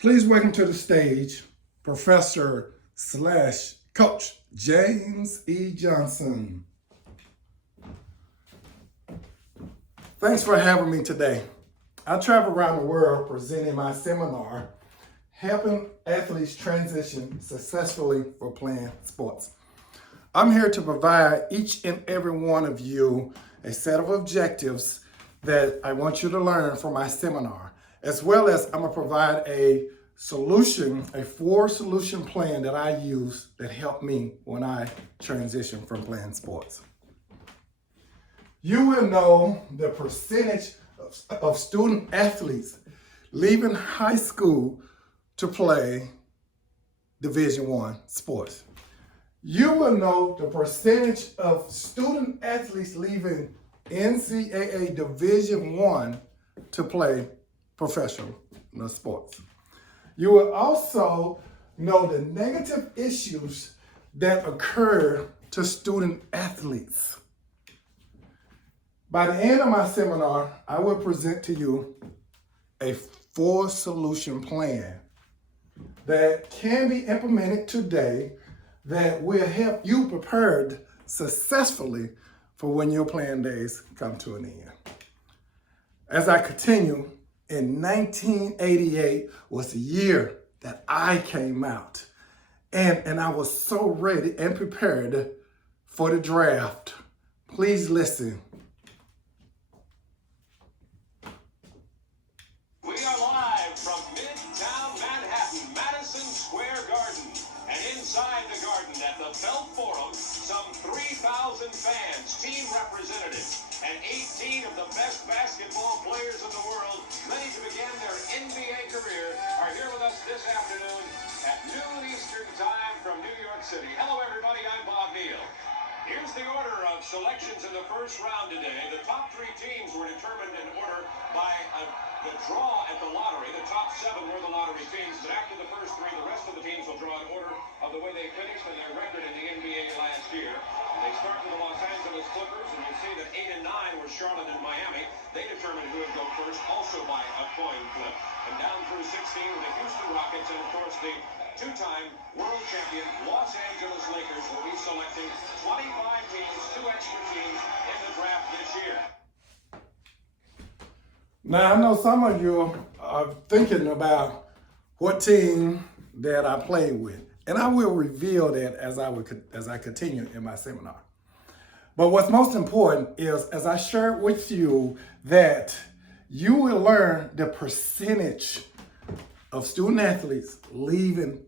Please welcome to the stage Professor / Coach James E. Johnson. Thanks for having me today. I travel around the world presenting my seminar, Helping Athletes Transition Successfully for Playing Sports. I'm here to provide each and every one of you a set of objectives that I want you to learn from my seminar, as well as I'm gonna provide a solution, a 4-solution plan that I use that helped me when I transitioned from playing sports. You will know the percentage of student athletes leaving high school to play Division I sports. You will know the percentage of student athletes leaving NCAA Division I to play professional sports. You will also know the negative issues that occur to student athletes. By the end of my seminar, I will present to you a 4-solution plan that can be implemented today that will help you prepared successfully for when your playing days come to an end. As I continue, in 1988 was the year that I came out, and I was so ready and prepared for the draft. Please listen. We are live from Midtown Manhattan, Madison Square Garden, and inside the garden at the Belt Forum, some 3,000 fans, team representatives, and 18 of the best basketball players in the world, ready to begin their NBA career, are here with us this afternoon at noon Eastern Time from New York City. Hello, everybody. I'm Bob Neal. Here's the order of selections in the first round today. The top 3 teams were determined in order by the draw at the lottery. The top 7 were the lottery teams, but after the first 3, the rest of the teams will draw an order of the way they finished and their record in the NBA last year. And they start with the Los Angeles Clippers, and you see that 8 and 9 were Charlotte and Miami. They determined who would go first, also by a coin flip. And down through 16 with the Houston Rockets, and of course the 2-time world champion Los Angeles Lakers will be selecting 25 teams, 2 extra teams in the draft this year. Now, I know some of you are thinking about what team that I play with, and I will reveal that as I continue in my seminar. But what's most important is, as I share with you, that you will learn the percentage of student athletes leaving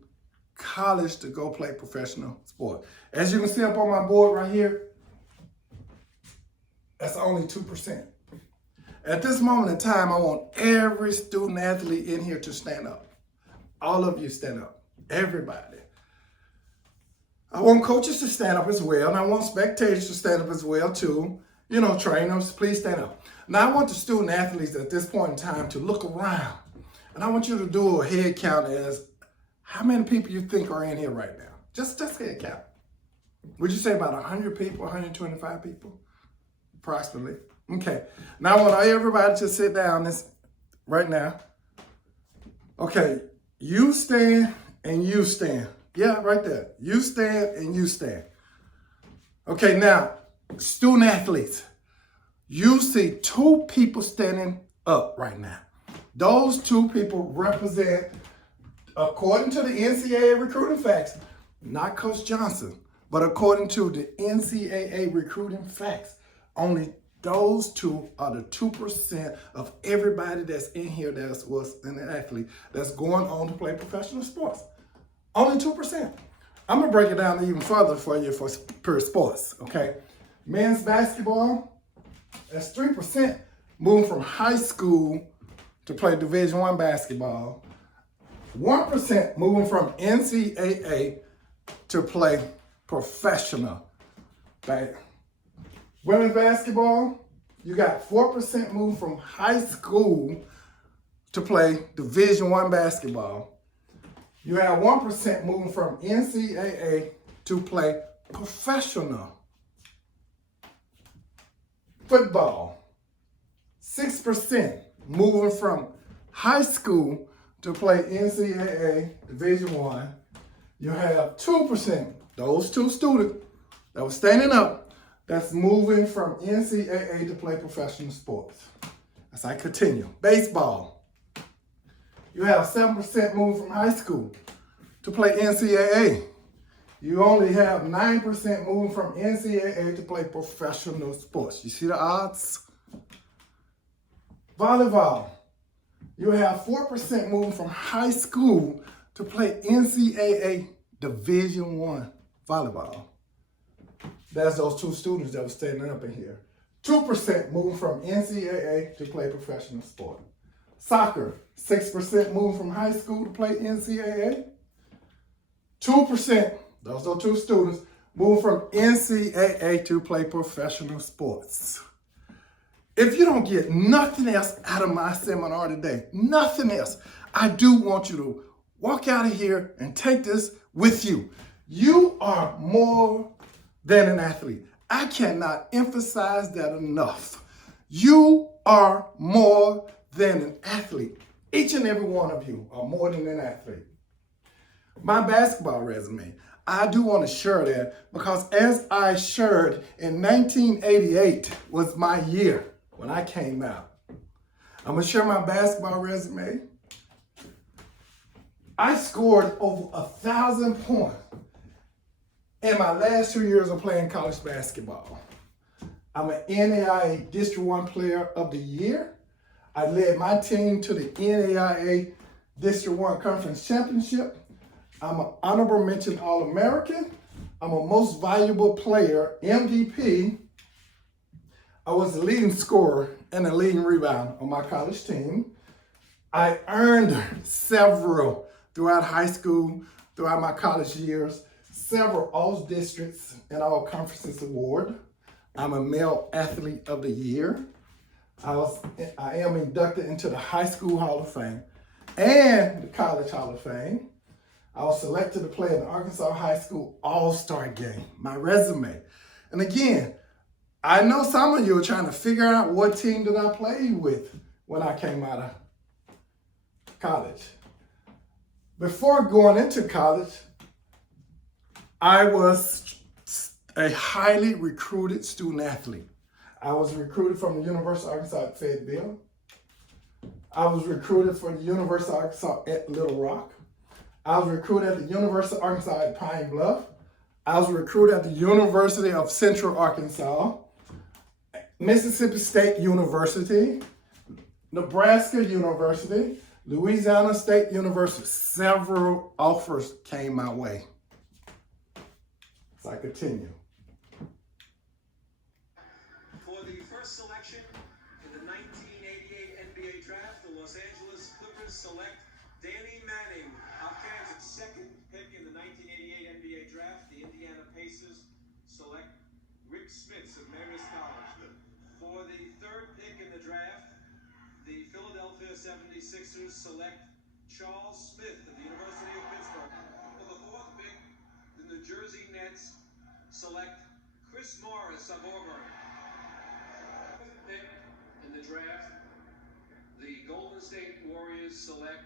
college to go play professional sport. As you can see up on my board right here, that's only 2%. At this moment in time, I want every student athlete in here to stand up. All of you stand up, everybody. I want coaches to stand up as well, and I want spectators to stand up as well too. You know, trainers, please stand up. Now, I want the student athletes at this point in time to look around, and I want you to do a head count as how many people you think are in here right now. Just head count. Would you say about 100 people, 125 people? Approximately. Okay. Now I want everybody to sit down right now. Okay. You stand and you stand. Yeah, right there. You stand and you stand. Okay, now, student athletes, you see 2 people standing up right now. Those 2 people represent, according to the NCAA recruiting facts, not Coach Johnson, but according to the NCAA recruiting facts, only those 2 are the 2% of everybody that's in here that was an athlete that's going on to play professional sports. Only 2%. I'm gonna break it down even further for you for per sports, okay? Men's basketball, that's 3% moving from high school to play Division I basketball. 1% moving from NCAA to play professional. Women's basketball, you got 4% moving from high school to play Division I basketball. You have 1% moving from NCAA to play professional football. 6% moving from high school to play NCAA Division I. You have 2%, those 2 students that were standing up, that's moving from NCAA to play professional sports. As I continue, baseball. You have 7% moving from high school to play NCAA. You only have 9% moving from NCAA to play professional sports. You see the odds? Volleyball. You have 4% moving from high school to play NCAA Division I volleyball. That's those 2 students that were standing up in here. 2% moving from NCAA to play professional sport. Soccer, 6% moving from high school to play NCAA. 2%, those are 2 students, moving from NCAA to play professional sports. If you don't get nothing else out of my seminar today, nothing else, I do want you to walk out of here and take this with you. You are more than an athlete. I cannot emphasize that enough. You are more than an athlete. Each and every one of you are more than an athlete. My basketball resume, I do want to share that because as I shared in 1988 was my year when I came out. I'm going to share my basketball resume. I scored over 1,000 points in my last 2 years of playing college basketball. I'm an NAIA District 1 Player of the Year. I led my team to the NAIA District 1 Conference Championship. I'm an honorable mention All-American. I'm a most valuable player, MVP. I was the leading scorer and the leading rebounder on my college team. I earned several throughout high school, throughout my college years, several all districts and all conferences award. I'm a male athlete of the year. I am inducted into the High School Hall of Fame and the College Hall of Fame. I was selected to play in the Arkansas High School All-Star Game, my resume. And again, I know some of you are trying to figure out what team did I play with when I came out of college. Before going into college, I was a highly recruited student athlete. I was recruited from the University of Arkansas at Fayetteville. I was recruited for the University of Arkansas at Little Rock. I was recruited at the University of Arkansas at Pine Bluff. I was recruited at the University of Central Arkansas, Mississippi State University, Nebraska University, Louisiana State University. Several offers came my way. So I continue. For the first selection in the 1988 NBA draft, the Los Angeles Clippers select Danny Manning of Kansas. Second pick in the 1988 NBA draft, the Indiana Pacers select Rick Smits of Marist College. For the third pick in the draft, the Philadelphia 76ers select Charles Smith of the University of Pittsburgh. For the fourth pick, the New Jersey Nets select Chris Morris of Auburn. Pick in the draft, the Golden State Warriors select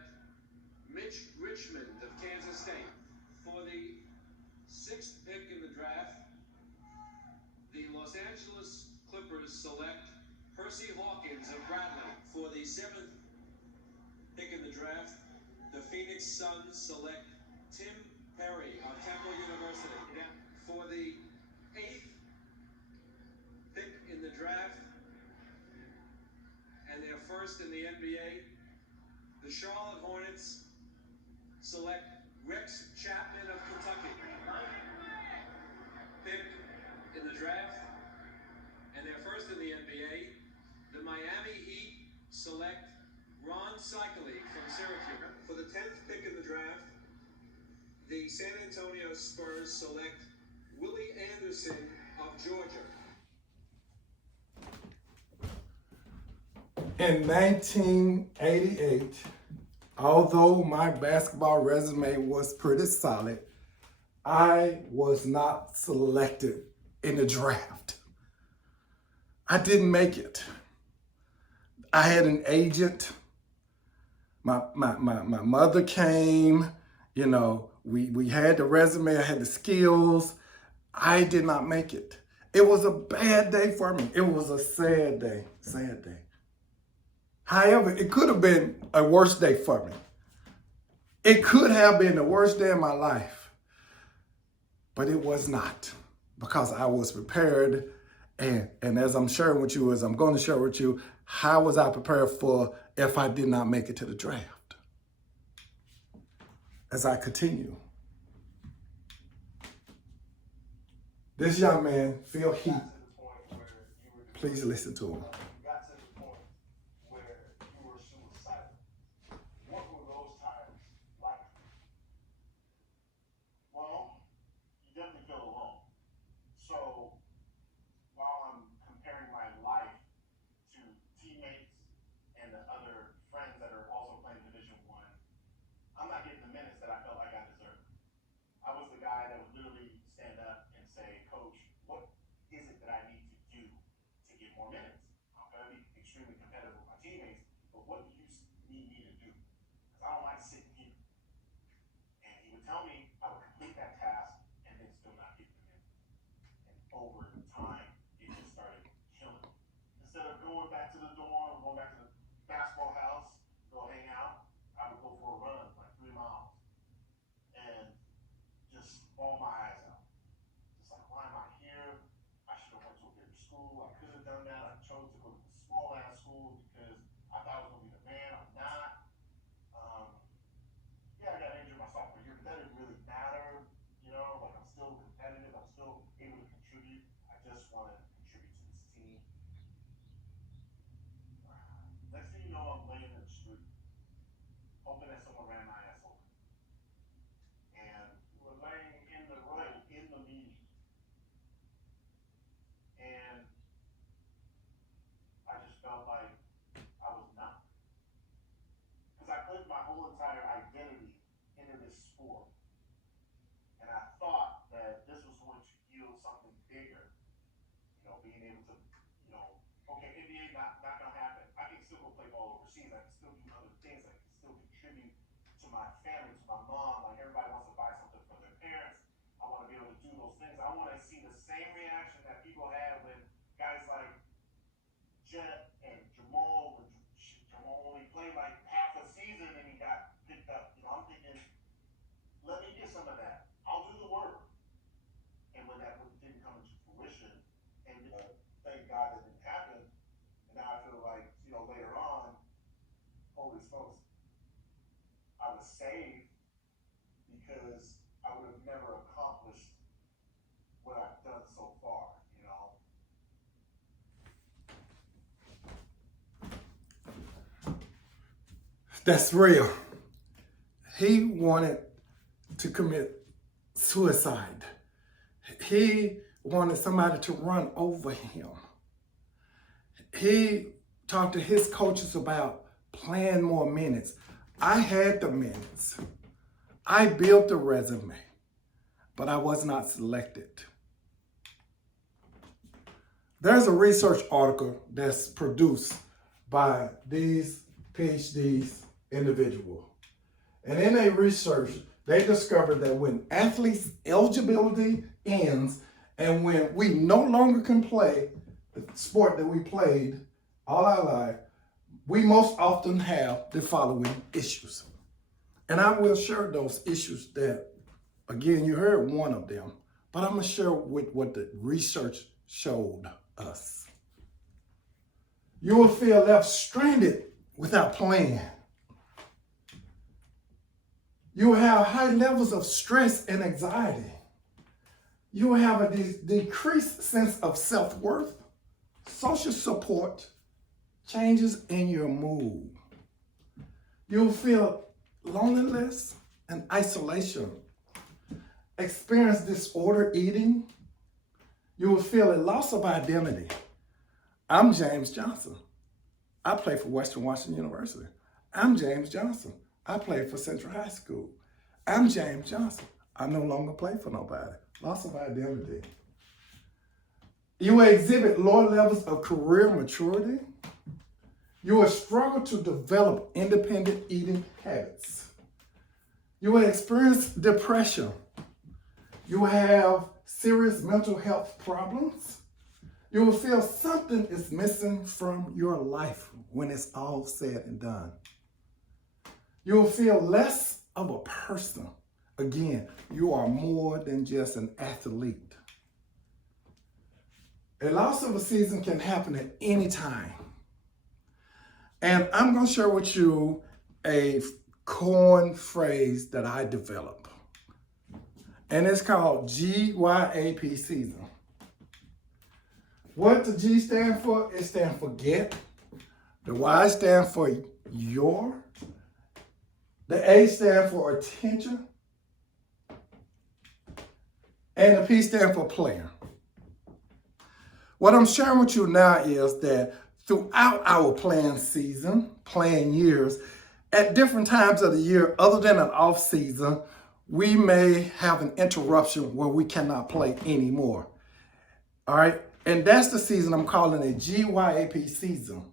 Mitch Richmond of Kansas State. For the sixth pick in the draft, the Los Angeles Clippers select Percy Hawkins of Bradley. For the seventh pick in the draft, the Phoenix Suns select Tim Perry of Temple University. For the eighth pick in the draft, and their first in the NBA, the Charlotte Hornets select Rex Chapman of Kentucky. Pick in the draft, and their first in the NBA, the Miami Heat select Ron Cycli from Syracuse. For the 10th pick in the draft, the San Antonio Spurs select Willie Anderson of Georgia. In 1988, although my basketball resume was pretty solid, I was not selected in the draft. I didn't make it. I had an agent. My mother came, you know, we had the resume, I had the skills. I did not make it. It was a bad day for me. It was a sad day, sad day. However, it could have been a worse day for me. It could have been the worst day of my life, but it was not, because I was prepared. And as I'm sharing with you, as I'm going to share with you, how was I prepared for if I did not make it to the draft? As I continue. This young man, Phil Heath, please listen to him. I'm not getting the minutes that I felt like I deserved. I was the guy that would literally stand up and say, Coach, what is it that I need to do to get more minutes? I'm going to be extremely competitive with my teammates, but what do you need me to do? Because I don't like sitting here. And he would tell me I would complete that task and then still not get the minutes. And over time, it just started killing me. Instead of going back to the dorm, going back to the basketball house, go hang out, I would go for a run, like 3 miles, and just bawl my eyes out. Just like, why am I here? I should have went to a bigger school. I could have done that. I chose to go to a small ass school because I thought I was gonna be the man. I'm not. Yeah, I got injured my sophomore year, but that didn't really matter. You know, like I'm still competitive. I'm still able to contribute. I just want to contribute to this team. Next thing you know, I'm laying in the street, hoping that someone ran my ass over. And we were laying in the road in the meeting. And I just felt like I was nothing. Because I put my whole entire identity into this sport. And I thought that this was going to yield something bigger. You know, being able to, you know, okay, NBA not gonna happen. I can still go play ball overseas. I can still do other things. I can still contribute to my family, to my mom. Like everybody wants to buy something for their parents. I want to be able to do those things. I want to see the same reaction that people had when guys like Jet and Jamal, when Jamal only played like half a season and he got picked up. You know, I'm thinking, let me get some of that. I'll do the work. And when that didn't come into fruition, and thank God that didn't happen, and now I feel like, you know, later on, holy smokes, I was saved because I would have never accomplished what I've done so far, you know. That's real. He wanted to commit suicide. He wanted somebody to run over him. He talked to his coaches about playing more minutes. I had the minutes. I built the resume, but I was not selected. There's a research article that's produced by these PhDs individuals. And in their research, they discovered that when athletes' eligibility ends and when we no longer can play the sport that we played all our life, we most often have the following issues. And I will share those issues that, again, you heard one of them, but I'm going to share with what the research showed us. You will feel left stranded without playing. You will have high levels of stress and anxiety. You will have a decreased sense of self-worth, social support, changes in your mood. You'll feel loneliness and isolation, experience disordered eating. You will feel a loss of identity. I'm James Johnson. I play for Western Washington University. I'm James Johnson. I played for Central High School. I'm James Johnson. I no longer play for nobody. Loss of identity. You will exhibit lower levels of career maturity. You will struggle to develop independent eating habits. You will experience depression. You will have serious mental health problems. You will feel something is missing from your life when it's all said and done. You will feel less of a person. Again, you are more than just an athlete. A loss of a season can happen at any time. And I'm going to share with you a corn phrase that I developed. And it's called GYAP season. What the G stand for? It stands for get. The Y stand for your. The A stand for attention. And the P stand for player. What I'm sharing with you now is that throughout our playing season, playing years, at different times of the year, other than an off season, we may have an interruption where we cannot play anymore. All right. And that's the season I'm calling a GYAP season.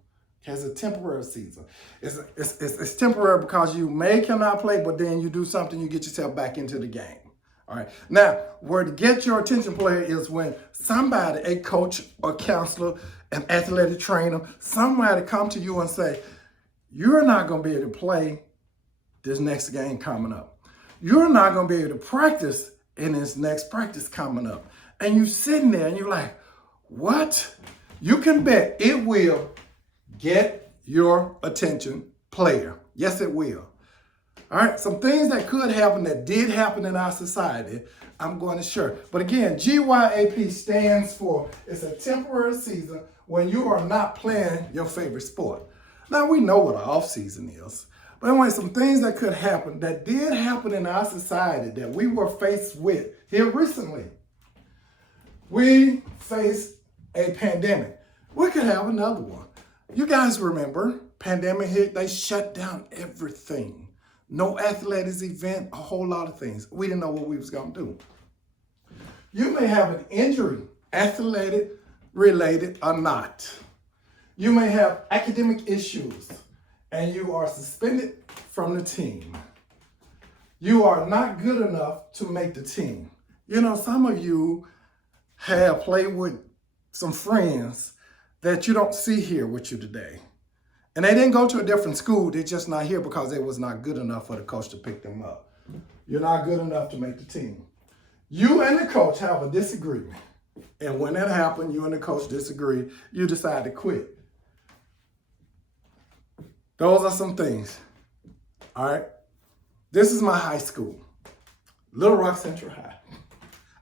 It's a temporary season. It's temporary because you cannot play, but then you do something, you get yourself back into the game. All right. Now, where to get your attention player is when somebody, a coach or counselor, an athletic trainer, somebody come to you and say, you're not going to be able to play this next game coming up. You're not going to be able to practice in this next practice coming up. And you're sitting there and you're like, what? You can bet it will get your attention player. Yes, it will. All right, some things that could happen that did happen in our society, I'm going to share. But again, GYAP stands for, it's a temporary season when you are not playing your favorite sport. Now, we know what an off season is. But anyway, some things that could happen that did happen in our society that we were faced with here recently. We faced a pandemic. We could have another one. You guys remember, pandemic hit, they shut down everything. No athletics event, a whole lot of things. We didn't know what we was going to do. You may have an injury, athletic related or not. You may have academic issues and you are suspended from the team. You are not good enough to make the team. You know, some of you have played with some friends that you don't see here with you today. And they didn't go to a different school. They're just not here because they was not good enough for the coach to pick them up. You're not good enough to make the team. You and the coach have a disagreement. And when that happened, you and the coach disagree. You decide to quit. Those are some things. All right. This is my high school, Little Rock Central High.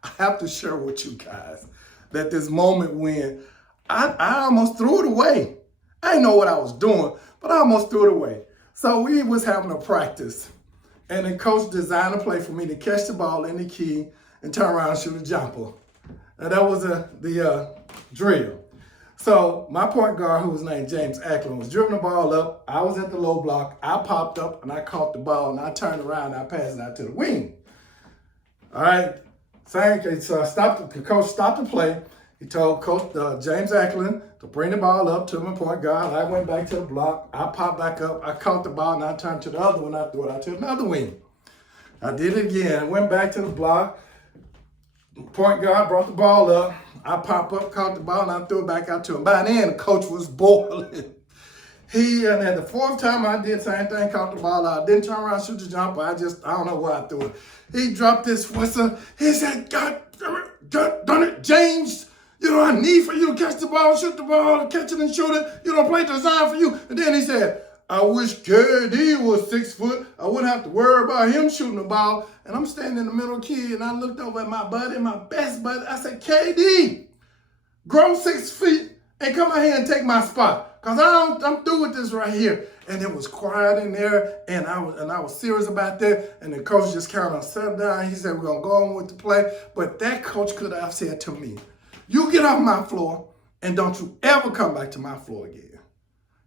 I have to share with you guys that this moment when I almost threw it away. I didn't know what I was doing, but I almost threw it away. So we was having a practice, and the coach designed a play for me to catch the ball in the key and turn around and shoot a jumper. And that was the drill. So my point guard, who was named James Ackland, was dribbling the ball up. I was at the low block. I popped up, and I caught the ball, and I turned around, and I passed it out to the wing. All right. So the coach stopped the play. He told Coach James Ackland to bring the ball up to my point guard. I went back to the block. I popped back up. I caught the ball, and I turned to the other one. I threw it out to another wing. I did it again. I went back to the block. Point guard brought the ball up. I popped up, caught the ball, and I threw it back out to him. By then, the coach was boiling. And then the fourth time I did the same thing, caught the ball out. Didn't turn around, shoot the jumper. I don't know where I threw it. He dropped this whistle. He said, God done it, James. You know, I need for you to catch the ball, shoot the ball, catch it and shoot it. You don't play design for you. And then he said, I wish KD was 6 foot. I wouldn't have to worry about him shooting the ball. And I'm standing in the middle key, and I looked over at my buddy, my best buddy. I said, KD, grow 6 feet and come out here and take my spot. Because I'm through with this right here. And it was quiet in there, and I was serious about that. And the coach just kind of sat down. He said, we're going to go on with the play. But that coach could have said to me, you get off my floor, and don't you ever come back to my floor again.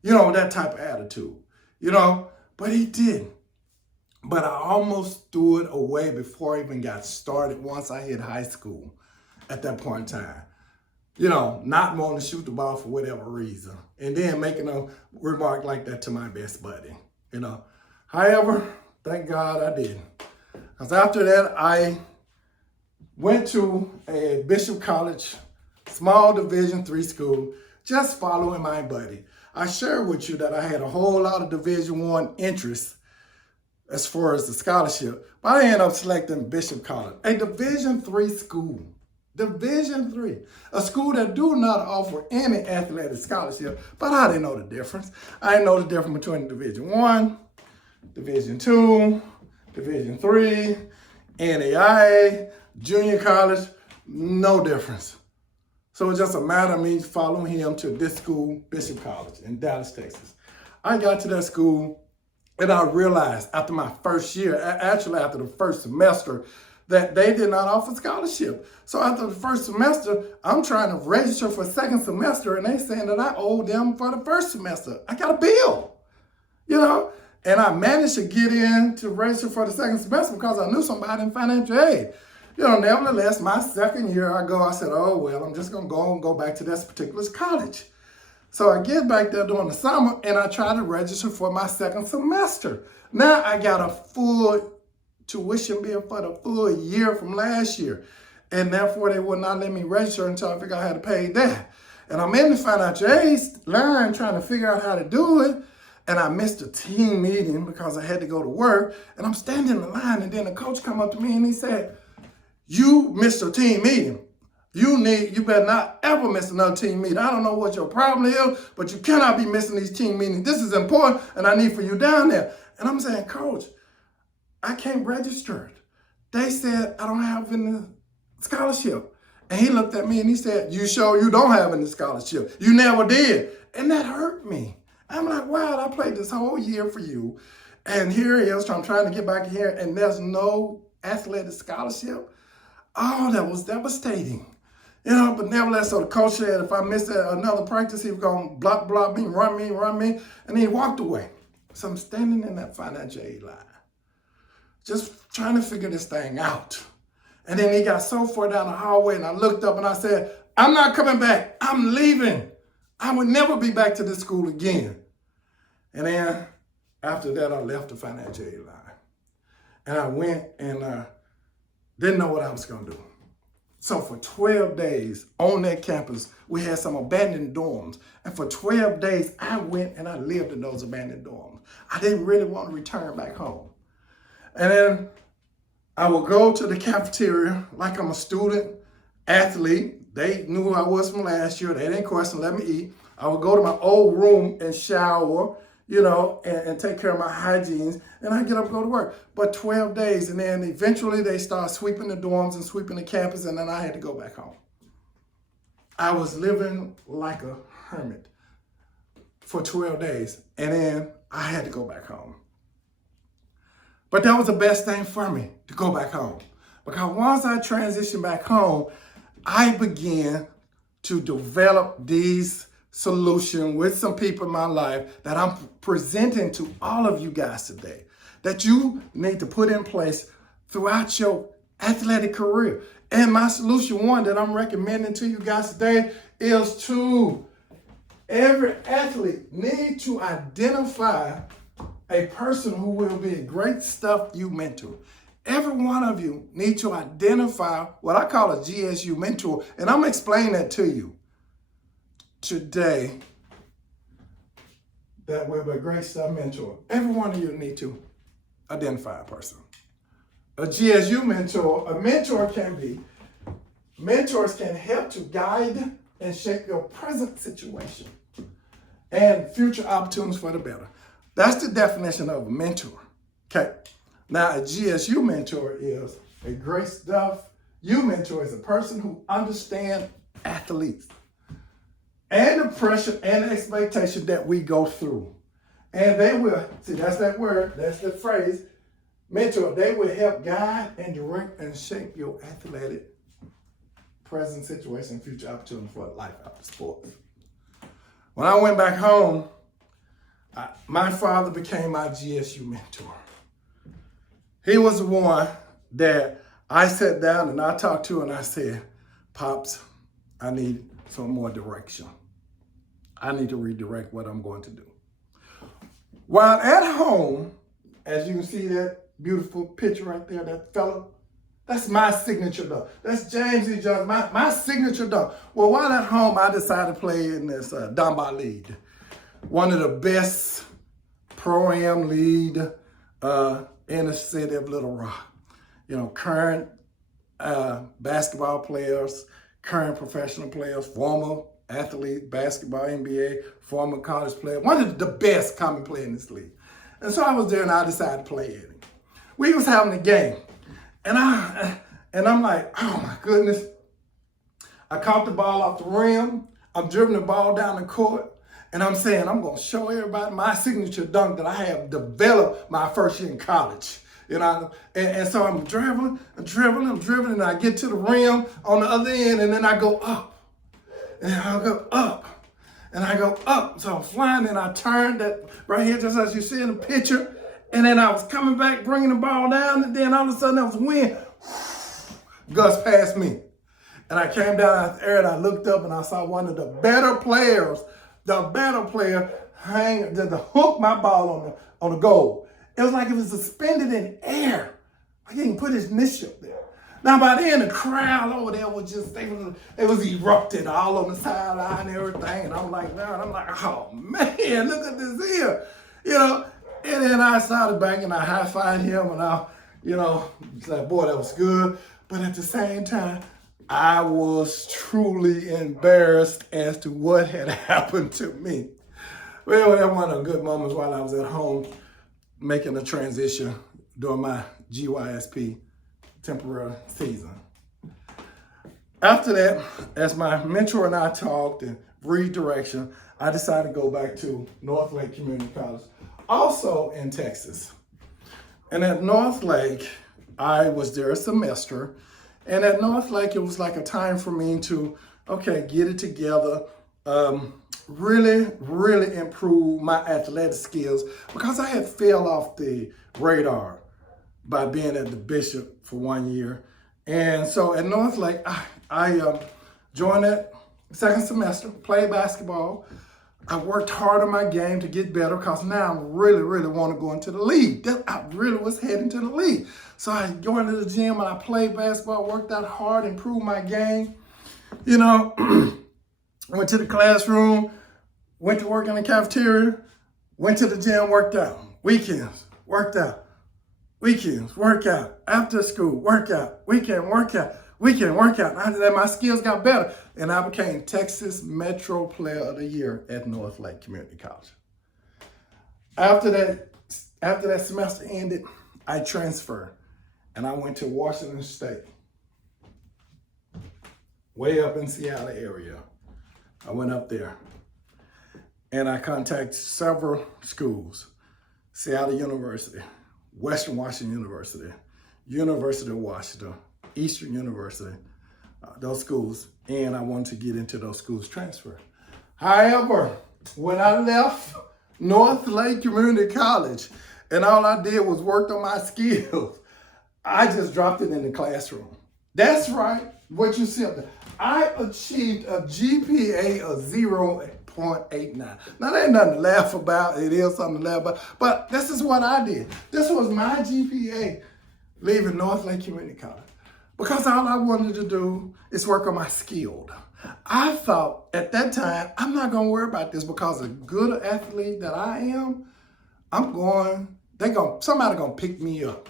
You know, that type of attitude, you know, but he didn't. But I almost threw it away before I even got started once I hit high school at that point in time. not wanting to shoot the ball for whatever reason. And then making a remark like that to my best buddy, However, thank God I didn't. Because after that, I went to a Bishop College, small Division III school, just following my buddy. I shared with you that I had a whole lot of Division I interests as far as the scholarship, but I ended up selecting Bishop College, a Division III school. Division III, a school that do not offer any athletic scholarship, but I didn't know the difference. I didn't know the difference between Division I, Division II, Division III, NAIA, junior college, no difference. So it's just a matter of me following him to this school, Bishop College in Dallas, Texas. I got to that school and I realized after my first year, actually after the first semester, that they did not offer scholarship. So after the first semester, I'm trying to register for second semester and they saying that I owe them for the first semester. I got a bill, And I managed to get in to register for the second semester because I knew somebody in financial aid. Nevertheless, my second year I said, oh, well, I'm just going to go back to this particular college. So I get back there during the summer and I try to register for my second semester. Now I got a full tuition bill for the full year from last year. And therefore they would not let me register until I figured out how to pay that. And I'm in the financial aid line trying to figure out how to do it. And I missed a team meeting because I had to go to work. And I'm standing in the line and then the coach come up to me and he said, you missed a team meeting. You better not ever miss another team meeting. I don't know what your problem is, but you cannot be missing these team meetings. This is important and I need for you down there. And I'm saying, Coach, I can't register it. They said I don't have any scholarship. And he looked at me and he said, you sure you don't have any scholarship? You never did. And that hurt me. I'm like, wow, I played this whole year for you. And here he is, I'm trying to get back here and there's no athletic scholarship. Oh, that was devastating. But nevertheless, so the coach said if I missed another practice, he was going to block me, run me. And he walked away. So I'm standing in that financial aid line, just trying to figure this thing out. And then he got so far down the hallway and I looked up and I said, I'm not coming back. I'm leaving. I would never be back to this school again. And then after that, I left the financial aid line. And I went and didn't know what I was going to do. So for 12 days on that campus, we had some abandoned dorms. And for 12 days, I went and I lived in those abandoned dorms. I didn't really want to return back home. And then I would go to the cafeteria like I'm a student, athlete. They knew who I was from last year. They didn't question, let me eat. I would go to my old room and shower, and take care of my hygiene. And I get up and go to work. But 12 days, and then eventually they start sweeping the dorms and sweeping the campus, and then I had to go back home. I was living like a hermit for 12 days, and then I had to go back home. But that was the best thing for me, to go back home. Because once I transitioned back home, I began to develop these solutions with some people in my life that I'm presenting to all of you guys today, that you need to put in place throughout your athletic career. And my solution one that I'm recommending to you guys today is to every athlete need to identify a person who will be a great stuff you mentor. Every one of you need to identify what I call a GSU mentor, and I'm explaining that to you today. That will be a great stuff mentor. Every one of you need to identify a person. A GSU mentor, a mentor mentors can help to guide and shape your present situation and future opportunities for the better. That's the definition of a mentor. Okay. Now, a GSU mentor is a great stuff. You mentor is a person who understands athletes and the pressure and the expectation that we go through. And they will, see, that's that word, that's the phrase, mentor. They will help guide and direct and shape your athletic present situation, future opportunity for life after sports. When I went back home, my father became my GSU mentor. He was the one that I sat down and I talked to and I said, Pops, I need some more direction. I need to redirect what I'm going to do. While at home, as you can see that beautiful picture right there, that fella, that's my signature dunk. That's James E. Johnson, my signature dunk. Well, while at home, I decided to play in this Dunbar League, one of the best Pro-Am league in the city of Little Rock. You know, current basketball players, current professional players, former athlete, basketball, NBA, former college player, one of the best common player in this league. And so I was there and I decided to play it. We was having a game. And I'm like, oh my goodness. I caught the ball off the rim. I'm dribbling the ball down the court. And I'm saying, I'm going to show everybody my signature dunk that I have developed my first year in college. You know, and so I'm dribbling, and I get to the rim on the other end, and then I go up. And I go up. And I go up. So I'm flying, and I turned that right here, just as you see in the picture. And then I was coming back, bringing the ball down, and then all of a sudden there was wind. Gust past me. And I came down out the air, and I looked up, and I saw one of the better players, hang, to hook my ball on the goal. It was like it was suspended in air. I didn't put his niche up there. Now by then the crowd over there was just, it was erupted all on the sideline and everything. And I'm like, oh man, look at this here. You know, and then I started banging, I high-fived him, and I, you know, it's like, boy, that was good. But at the same time, I was truly embarrassed as to what had happened to me. Well, that was one of the good moments while I was at home making a transition during my GYSP temporary season. After that, as my mentor and I talked and redirection, I decided to go back to Northlake Community College, also in Texas. And at Northlake, I was there a semester. And at Northlake, it was like a time for me to, okay, get it together, really improve my athletic skills, because I had fell off the radar by being at the Bishop for 1 year. And so at Northlake, I joined that second semester, played basketball. I worked hard on my game to get better, because now I really want to go into the league. I really was heading to the league. So I joined the gym and I played basketball, worked out hard, improved my game. You know, I went to the classroom, went to work in the cafeteria, went to the gym, worked out. Weekends, worked out. Weekends, workout. After school, workout. Weekend, workout. Weekend, workout. After that, my skills got better. And I became Texas Metro Player of the Year at Northlake Community College. After that semester ended, I transferred. And I went to Washington State, way up in Seattle area. I went up there and I contacted several schools: Seattle University, Western Washington University, University of Washington, Eastern University, those schools. And I wanted to get into those schools transfer. However, when I left Northlake Community College and all I did was work on my skills, I just dropped it in the classroom. That's right, what you see up there. I achieved a GPA of 0.89. Now, there ain't nothing to laugh about. It is something to laugh about. But this is what I did. This was my GPA leaving Northlake Community College, because all I wanted to do is work on my skills. I thought at that time, I'm not going to worry about this, because a good athlete that I am, somebody going to pick me up.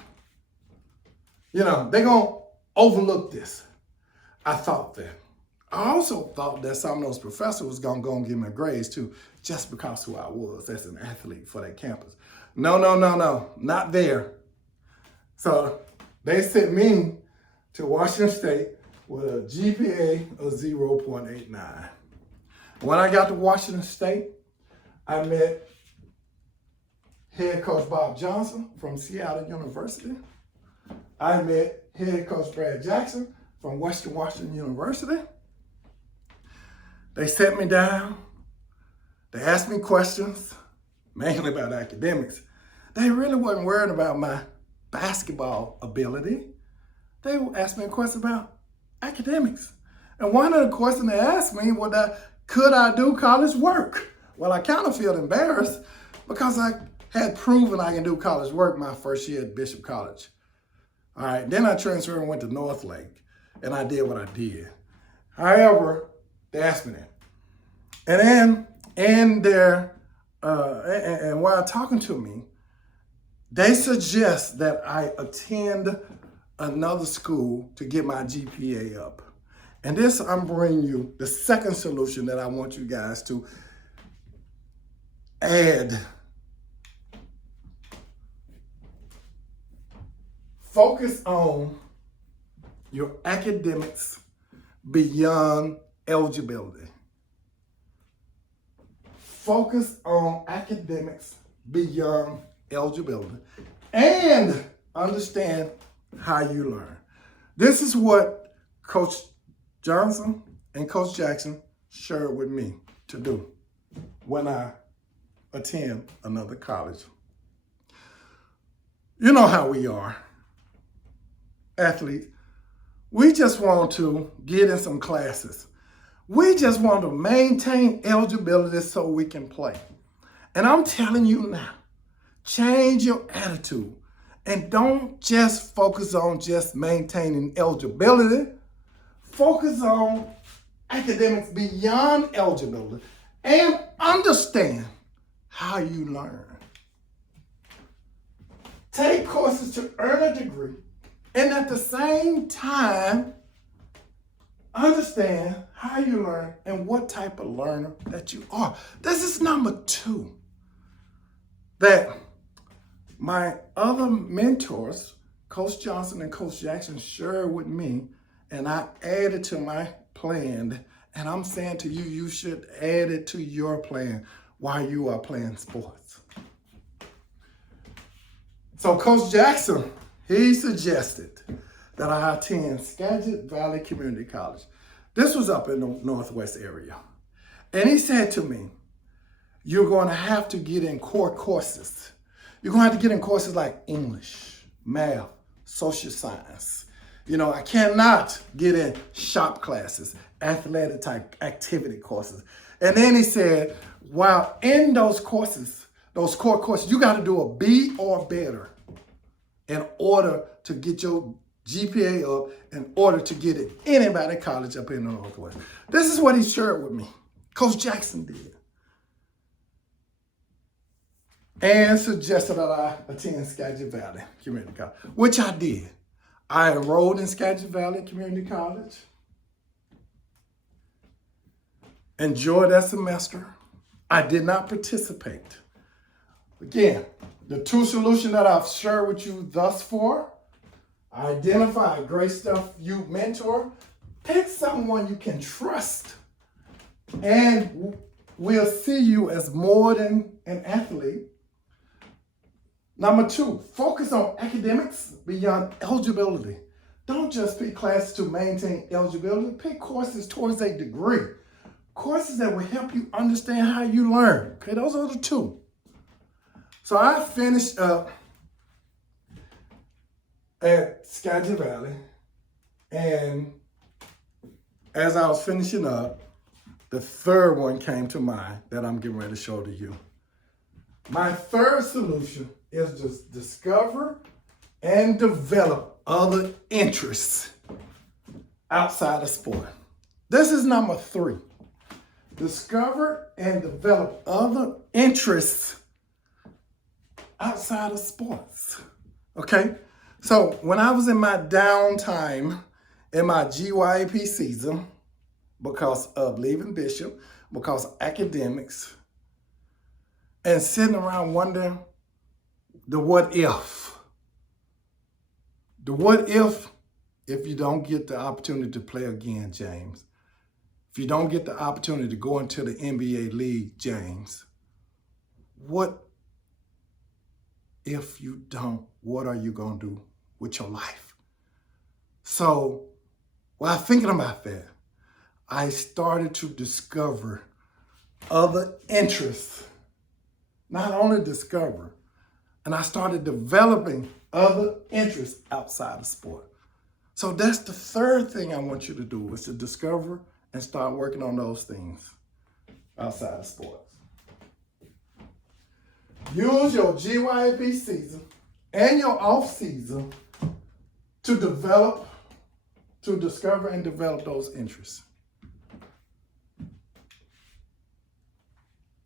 You know, they're going to overlook this. I thought that. I also thought that some of those professors was going to go and give me grades too, just because who I was as an athlete for that campus. No, not there. So they sent me to Washington State with a GPA of 0.89. When I got to Washington State, I met head coach Bob Johnson from Seattle University. I met head coach Brad Jackson from Western Washington University. They sat me down. They asked me questions, mainly about academics. They really wasn't worried about my basketball ability. They asked me a question about academics. And one of the questions they asked me was could I do college work? Well, I kind of feel embarrassed because I had proven I can do college work my first year at Bishop College. All right, then I transferred and went to Northlake, and I did what I did. However, they asked me that. And then in their, and while talking to me, they suggest that I attend another school to get my GPA up. And this, I'm bringing you the second solution that I want you guys to add. Focus on your academics beyond eligibility. Focus on academics beyond eligibility and understand how you learn. This is what Coach Johnson and Coach Jackson shared with me to do when I attend another college. You know how we are, athletes. We just want to get in some classes. We just want to maintain eligibility so we can play. And I'm telling you now, change your attitude and don't just focus on just maintaining eligibility. Focus on academics beyond eligibility and understand how you learn. Take courses to earn a degree and at the same time, understand how you learn and what type of learner that you are. This is number 2. That my other mentors, Coach Johnson and Coach Jackson, shared with me, and I added to my plan. And I'm saying to you, you should add it to your plan while you are playing sports. So Coach Jackson, he suggested that I attend Skagit Valley Community College. This was up in the Northwest area. And he said to me, you're going to have to get in core courses. You're going to have to get in courses like English, math, social science. You know, I cannot get in shop classes, athletic type activity courses. And then he said, while in those courses, those core courses, you got to do a B or better in order to get your GPA up, in order to get in anybody college up in the Northwest. This is what he shared with me. Coach Jackson did. And suggested that I attend Skagit Valley Community College, which I did. I enrolled in Skagit Valley Community College. Enjoyed that semester. I did not participate. Again, the 2 solutions that I've shared with you thus far: identify a great stuff you mentor, pick someone you can trust, and we'll see you as more than an athlete. Number 2, focus on academics beyond eligibility. Don't just pick classes to maintain eligibility. Pick courses towards a degree. Courses that will help you understand how you learn. Okay, those are the 2. So I finished up at Skagit Valley, and as I was finishing up, the third one came to mind that I'm getting ready to show to you. My third solution is to discover and develop other interests outside of sport. This is number 3. Discover and develop other interests outside of sports. Okay? So when I was in my downtime in my GYAP season, because of leaving Bishop, because of academics, and sitting around wondering the what if. The what if you don't get the opportunity to play again, James. If you don't get the opportunity to go into the NBA league, James. What if you don't? What are you going to do with your life? So while thinking about that, I started to discover other interests. Not only discover, and I started developing other interests outside of sport. So that's the third thing I want you to do, is to discover and start working on those things outside of sports. Use your GYAP season and your off season to discover and develop those interests.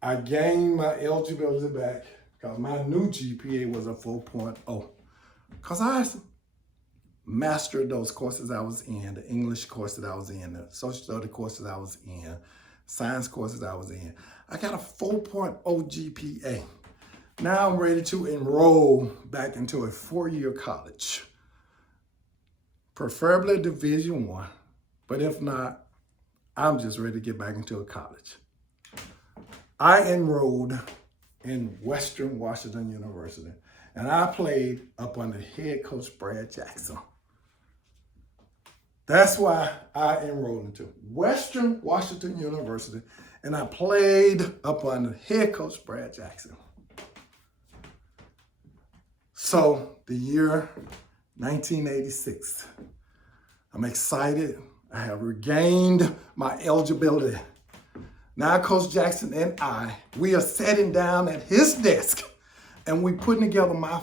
I gained my eligibility back because my new GPA was a 4.0. Because I mastered those courses I was in, the English course that I was in, the social study courses I was in, science courses I was in. I got a 4.0 GPA. Now I'm ready to enroll back into a 4-year college, preferably Division I, but if not, I'm just ready to get back into a college. I enrolled in Western Washington University, and I played up under head coach Brad Jackson. That's why I enrolled into Western Washington University, and I played up under head coach Brad Jackson. So the year 1986, I'm excited. I have regained my eligibility. Now Coach Jackson and we are sitting down at his desk and we putting together my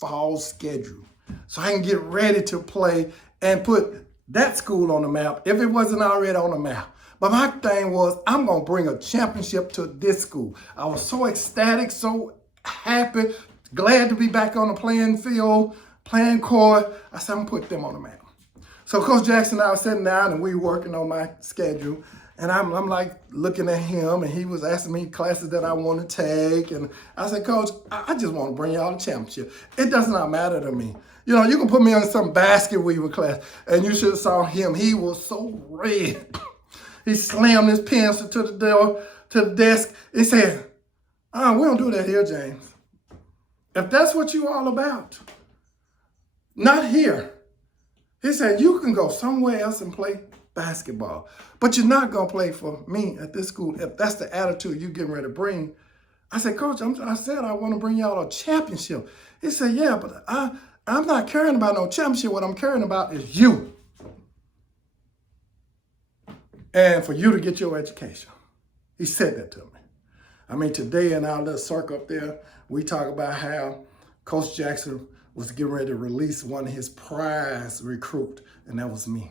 fall schedule so I can get ready to play and put that school on the map if it wasn't already on the map. But my thing was, I'm going to bring a championship to this school. I was so ecstatic, so happy, glad to be back on the playing field, playing court. I said, I'm going to put them on the map. So Coach Jackson and I were sitting down and we were working on my schedule. And I'm like looking at him, and he was asking me classes that I want to take. And I said, Coach, I just want to bring y'all the championship. It does not matter to me. You know, you can put me in some basket weaver class, and you should have saw him. He was so red. He slammed his pencil to the door, to the desk. He said, we don't do that here, James. If that's what you all about, not here. He said, you can go somewhere else and play basketball, but you're not going to play for me at this school if that's the attitude you're getting ready to bring. I said, Coach, I said I want to bring y'all a championship. He said, yeah, but I'm not caring about no championship. What I'm caring about is you. And for you to get your education. He said that to me. I mean, today in our little circle up there, we talk about how Coach Jackson was getting ready to release one of his prize recruit, and that was me.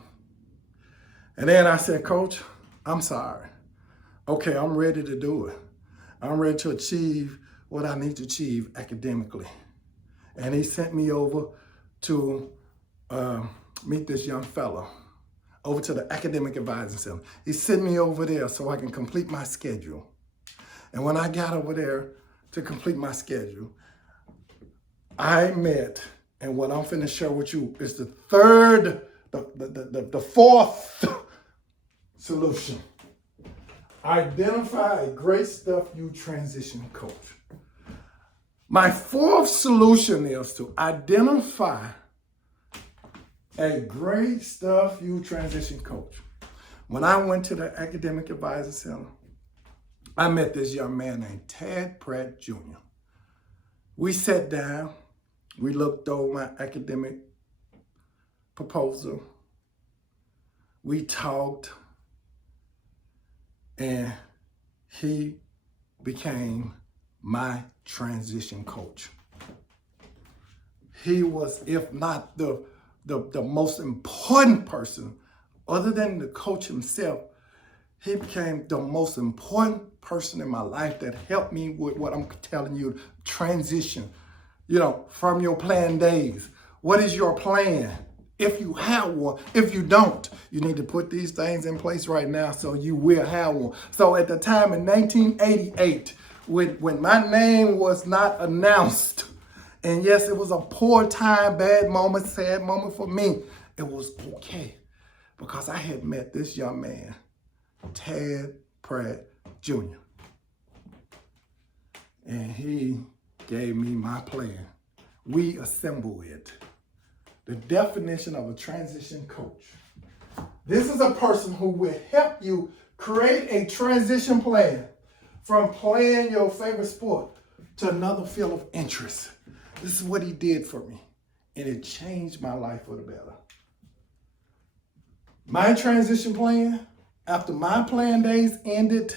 And then I said, Coach, I'm sorry. Okay, I'm ready to do it. I'm ready to achieve what I need to achieve academically. And he sent me over to meet this young fellow over to the Academic Advising Center. He sent me over there so I can complete my schedule. And when I got over there to complete my schedule, I met, and what I'm finna share with you is the fourth solution. Identify a great stuff you transition coach. My fourth solution is to identify a great stuff you transition coach. When I went to the Academic Advising Center, I met this young man named Tad Pratt Jr. We sat down, we looked over my academic proposal, we talked, and he became my transition coach. He was, if not the most important person, other than the coach himself, he became the most important person in my life that helped me with what I'm telling you, transition, from your plan days. What is your plan? If you have one, if you don't, you need to put these things in place right now so you will have one. So at the time in 1988, when my name was not announced, and yes, it was a poor time, bad moment, sad moment for me, it was okay because I had met this young man, Tad Pratt Jr. And he gave me my plan. We assembled it. The definition of a transition coach. This is a person who will help you create a transition plan from playing your favorite sport to another field of interest. This is what he did for me, and it changed my life for the better. My transition plan, after my playing days ended,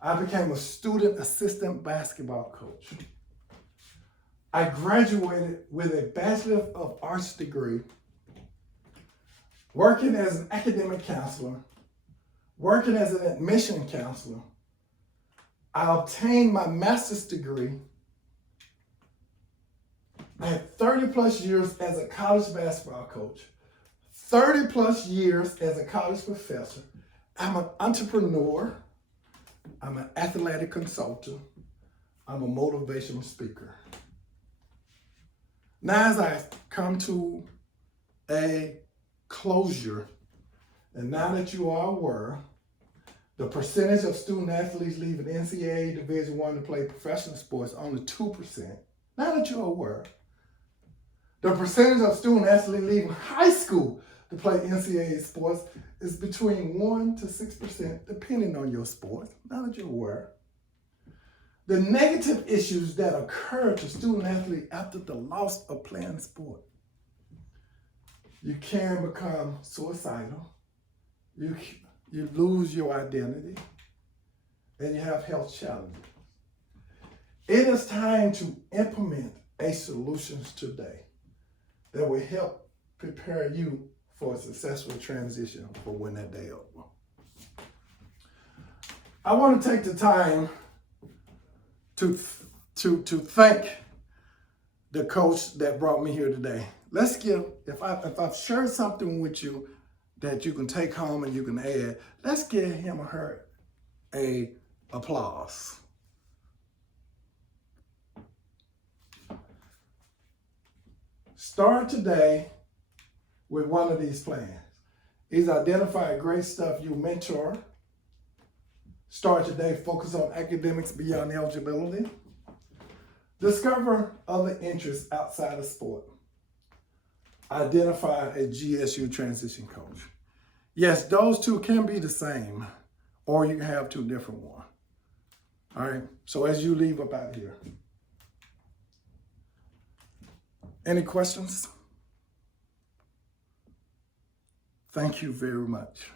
I became a student assistant basketball coach. I graduated with a Bachelor of Arts degree, working as an academic counselor, working as an admission counselor. I obtained my master's degree. I had 30 plus years as a college basketball coach, 30 plus years as a college professor. I'm an entrepreneur. I'm an athletic consultant. I'm a motivational speaker. Now, as I come to a closure, and now that you are aware, the percentage of student athletes leaving NCAA Division I to play professional sports only 2%. Now that you're aware, the percentage of student athletes leaving high school to play NCAA sports is between 1 to 6%, depending on your sport. Now that you're aware, the negative issues that occur to student athletes after the loss of playing sport. You can become suicidal. You lose your identity, and you have health challenges. It is time to implement a solutions today that will help prepare you for a successful transition for when that day is over. I want to take the time to thank the coach that brought me here today. Let's give, if I've shared something with you that you can take home and you can add, let's give him or her a applause. Start today with one of these plans. He's identified great stuff. You mentor. Start today, focus on academics beyond eligibility. Discover other interests outside of sport. Identify a GSU transition coach. Yes, those two can be the same, or you can have two different ones. All right, so as you leave up out here, any questions? Thank you very much.